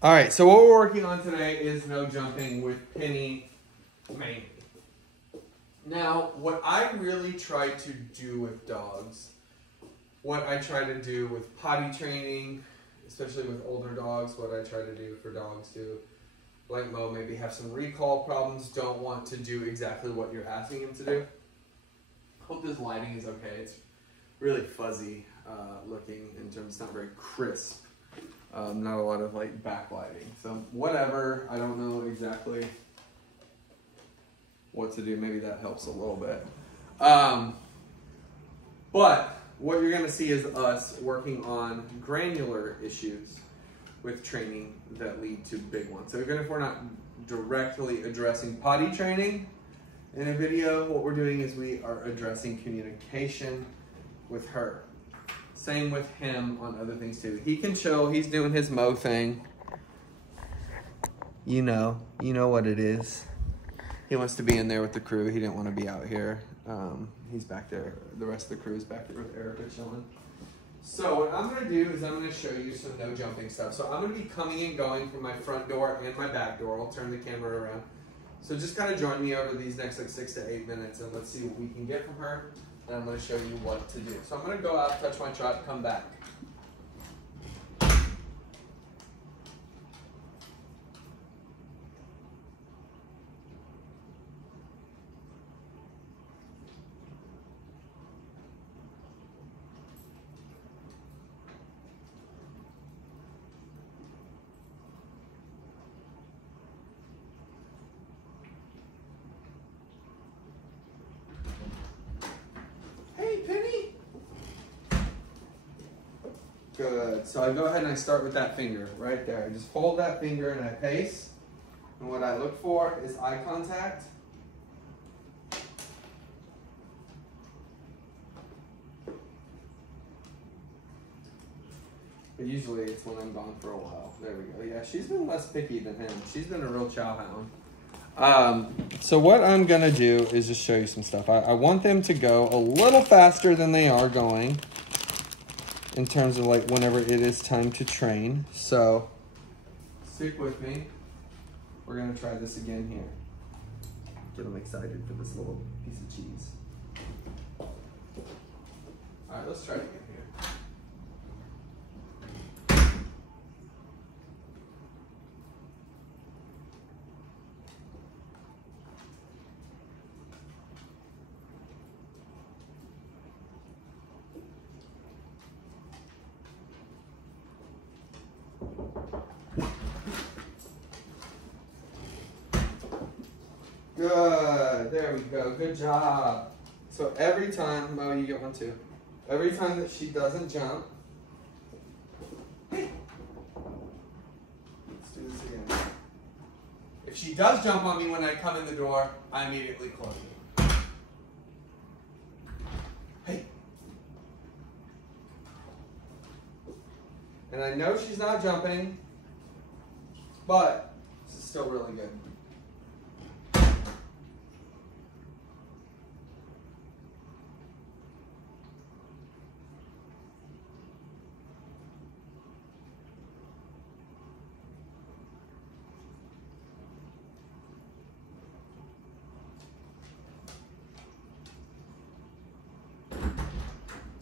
All right, so what we're working on today is no jumping with Penny mainly. Now, what I really try to do with dogs, what I try to do with potty training, especially with older dogs, what I try to do for dogs who, like Mo, maybe have some recall problems, don't want to do exactly what you're asking him to do. Hope this lighting is okay. It's really fuzzy looking in terms, it's not very crisp. Not a lot of like backlighting. So whatever, I don't know exactly what to do. Maybe that helps a little bit. But what you're gonna see is us working on granular issues with training that lead to big ones. So even if we're not directly addressing potty training in a video, what we're doing is we are addressing communication with her. Same with him on other things too. He can chill, he's doing his Mo thing. You know what it is. He wants to be in there with the crew. He didn't want to be out here. He's back there. The rest of the crew is back there with Erica chilling. So what I'm going to do is I'm going to show you some no jumping stuff. So I'm going to be coming and going from my front door and my back door. I'll turn the camera around. So just kind of join me over these next like 6 to 8 minutes and let's see what we can get from her. And I'm going to show you what to do. So I'm going to go out, touch my truck, come back. Good. So I go ahead and I start with that finger right there. I just hold that finger and I pace. And what I look for is eye contact. But usually it's when I'm gone for a while. There we go. Yeah, she's been less picky than him. She's been a real chow hound. So what I'm going to do is just show you some stuff. I want them to go a little faster than they are going in terms of like whenever it is time to train. So stick with me. We're going to try this again here. Get them excited for this little piece of cheese. All right, let's try it again here. Good, there we go, good job. So every time, Mo, you get one too. Every time that she doesn't jump, let's do this again. If she does jump on me when I come in the door, I immediately close it. Hey. And I know she's not jumping, but this is still really good.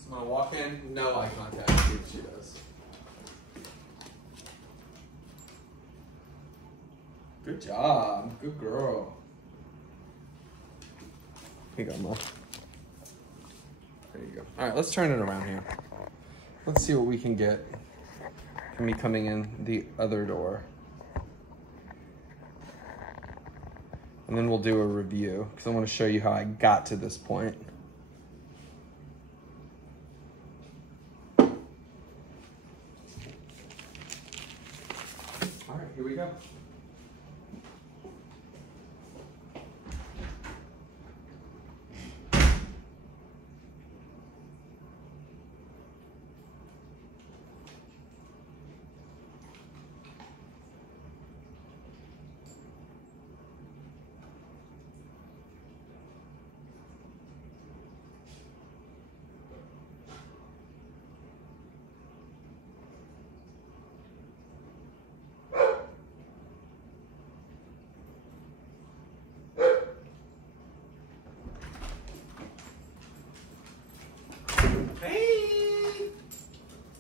I'm gonna walk in, no eye contact, see what she does. Good job, good girl. Here you go, Mo. There you go. All right, let's turn it around here. Let's see what we can get from me coming in the other door. And then we'll do a review, because I want to show you how I got to this point. All right, here we go.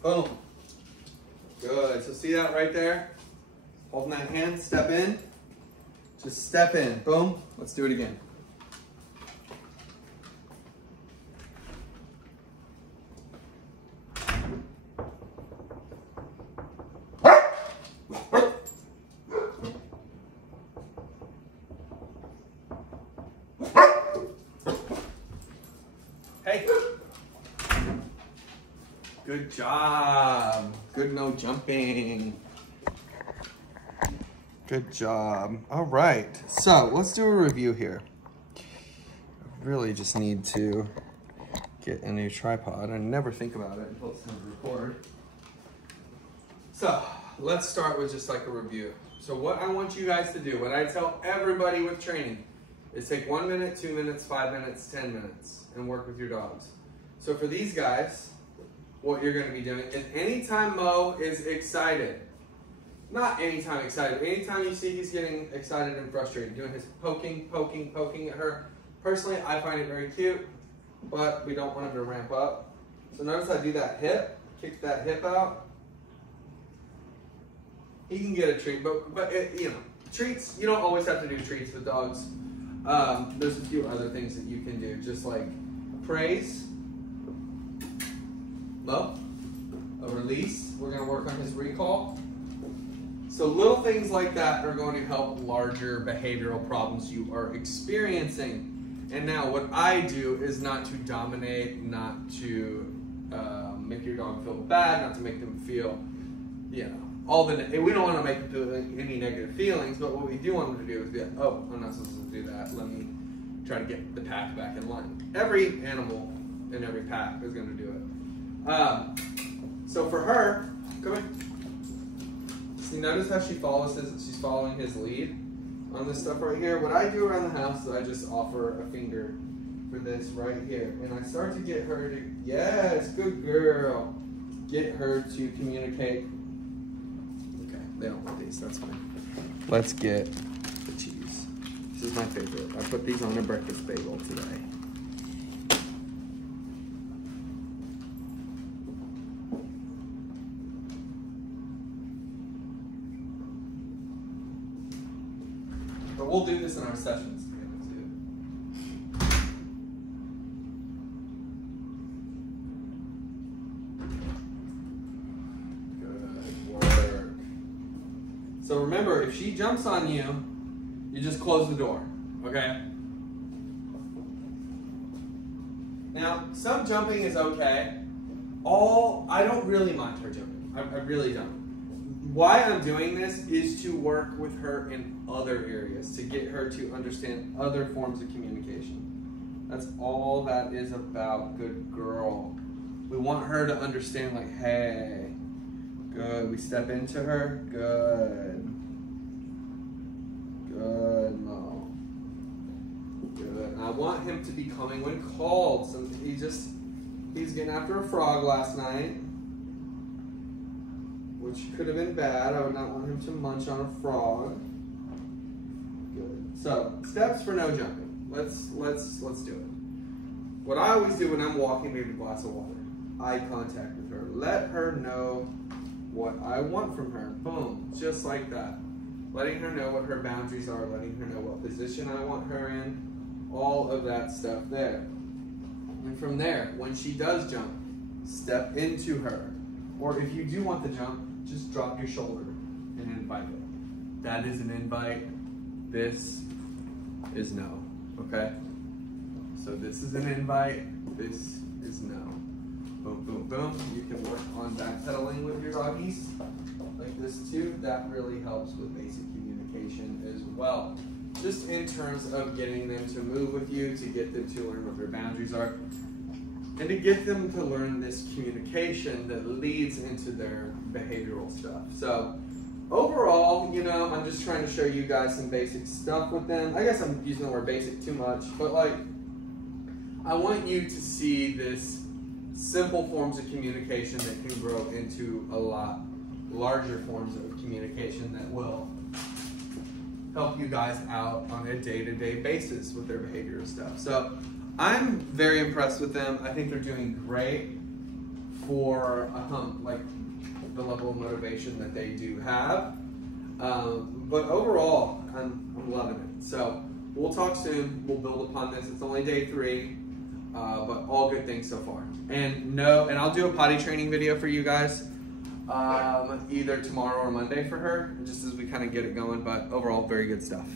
Boom. Good. So see that right there? Holding that hand, step in. Just step in. Boom. Let's do it again. Hey. Good job. Good no jumping. Good job. All right. So let's do a review here. I really just need to get a new tripod. I never think about it until it's time to record. So let's start with just like a review. So what I want you guys to do, what I tell everybody with training, is take 1 minute, 2 minutes, 5 minutes, 10 minutes, and work with your dogs. So for these guys, what you're going to be doing is anytime Mo is excited, not anytime excited, anytime you see he's getting excited and frustrated, doing his poking at her. Personally, I find it very cute, but we don't want him to ramp up. So notice I do that hip, kick that hip out. He can get a treat, but it, you know, treats, you don't always have to do treats with dogs. There's a few other things that you can do, just like praise, Mo, a release. We're going to work on his recall. So little things like that are going to help larger behavioral problems you are experiencing. And now what I do is not to dominate, not to make your dog feel bad, not to make them feel, you know, we don't want to make them feel any negative feelings, but what we do want them to do is be like, oh, I'm not supposed to do that. Let me try to get the pack back in line. Every animal in every pack is going to do it. So for her, come here. See, notice how she follows she's following his lead on this stuff right here. What I do around the house is I just offer a finger for this right here. And I start to get her to, yes, good girl. Get her to communicate. Okay, they don't want these, that's fine. Let's get the cheese. This is my favorite. I put these on a breakfast bagel today. But we'll do this in our sessions together too. Good work. So remember, if she jumps on you, you just close the door, okay? Now, some jumping is okay. I don't really mind her jumping. I really don't. Why I'm doing this is to work with her in other areas, to get her to understand other forms of communication. That's all that is about. Good girl. We want her to understand, like, hey, good. We step into her. Good. Good, Mo. Good. And I want him to be coming when called. So he's getting after a frog last night, which could have been bad. I would not want him to munch on a frog. Good. So, steps for no jumping. Let's do it. What I always do when I'm walking, maybe a glass of water. Eye contact with her. Let her know what I want from her. Boom. Just like that. Letting her know what her boundaries are. Letting her know what position I want her in. All of that stuff there. And from there, when she does jump, step into her. Or if you do want the jump, just drop your shoulder and invite it. That is an invite. This is no, okay? So this is an invite. This is no. Boom, boom, boom. You can work on backpedaling with your doggies like this too. That really helps with basic communication as well. Just in terms of getting them to move with you, to get them to learn what their boundaries are, and to get them to learn this communication that leads into their behavioral stuff. So overall, you know, I'm just trying to show you guys some basic stuff with them. I guess I'm using the word basic too much, but like, I want you to see this simple forms of communication that can grow into a lot larger forms of communication that will help you guys out on a day-to-day basis with their behavioral stuff. So I'm very impressed with them. I think they're doing great for like the level of motivation that they do have. But overall, I'm loving it. So we'll talk soon. We'll build upon this. It's only day 3, but all good things so far. And I'll do a potty training video for you guys either tomorrow or Monday for her, just as we kind of get it going. But overall, very good stuff.